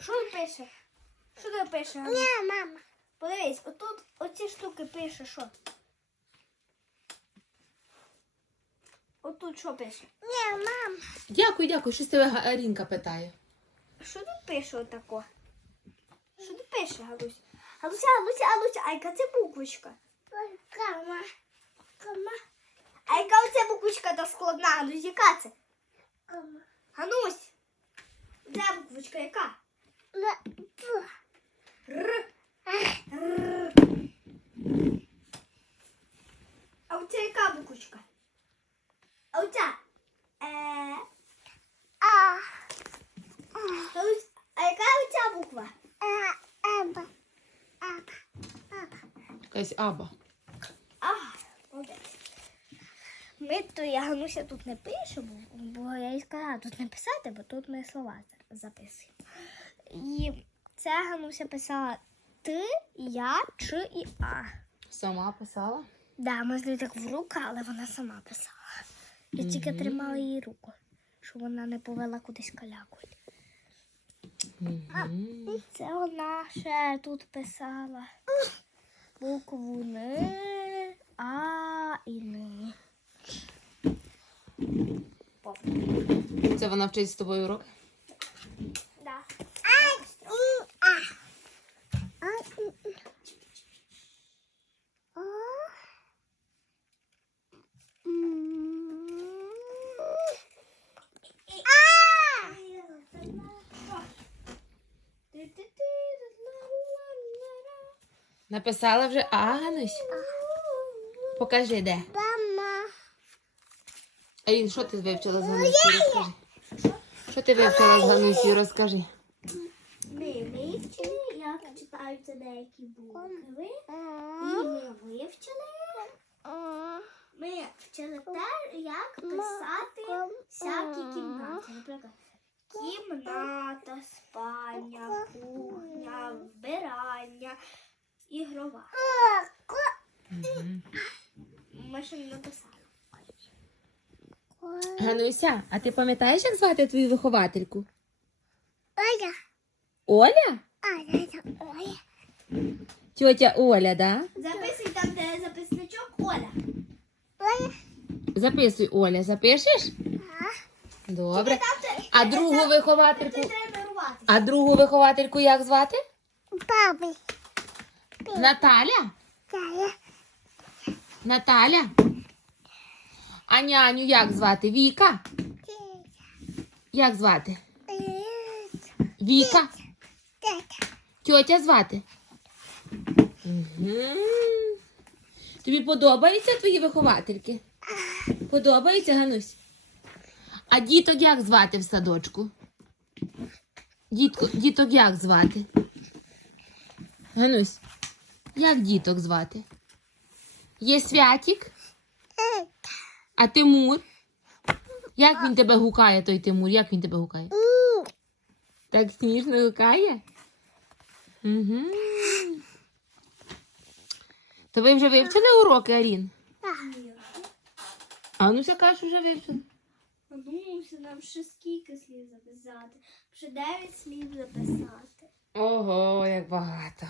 Що тут пише? Що тут пише? Ні, мама. Подивись, отут оці штуки пише, що? Отут що пише? Ні, мама. Дякую, дякую. Щось тебе Га- Арінка питає. Що тут пише отако? Що тут пише, Галуся? Галуся, Галуся, Галуся, а яка це буквочка? Кама. Кама. А яка оця буквочка та складна, Галусь, яка це? Кама. Ганусь! Де буквочка яка? А оця яка буквочка? А оця? Е. А. Галусь, а яка оця буква? А. Аба. Аба. Аба. Якась аба. А, молодець. Ми то я Гануся тут не пишемо, бо я їй сказала тут не писати, бо тут ми слова записуємо. І це Гануся писала ти, я, чи і а. Сама писала. Да, ми з нею так в руку, але вона сама писала. Я тільки тримала її руку, щоб вона не повела кудись каляку. Мгм. Це вона ще тут писала букву Н, А і Н. Це вона вчить з тобою урок? Да. А. У. А. А. У. У. О. М. А. Написала вже Агнусь. Покажи де. Мама. Арін, що ти вивчила з Ганусі? Розкажи. Що ти вивчила з Ганусі? Розкажи. Читаються деякі букви. І ми вивчили. Ми вчили те, як писати всякі кімнати. Наприклад, кімната, спальня, кухня, вбирання, ігрова. Ми ще не написали. Гануся, а ти пам'ятаєш, як звати твою виховательку? Оля. Оля? Оля. Оля. Тьотя Оля, да? Записуй там, де записничок Оля. Оля. Записуй, Оля, запишеш? Добре. А другу виховательку? Треба. А другу виховательку як звати? Папи. Наталя? Тая. Наталя? А няню як звати? Віка? Як звати? Віка? Тата. Тьотя звати? Угу. Тобі подобаються твої виховательки? Подобається, Ганусь? А діток як звати в садочку? Дітко, діток як звати? Ганусь, як діток звати? Є святік? А Тимур? Як він тебе гукає, той Тимур? Як він тебе гукає? Так сніжно гукає? Угу. То ви вже вивчили уроки, Арін? А ну каже, що вже вивчили. Подумався, нам ще скільки слів записати. Ще дев'ять слів записати. Ого, як багато.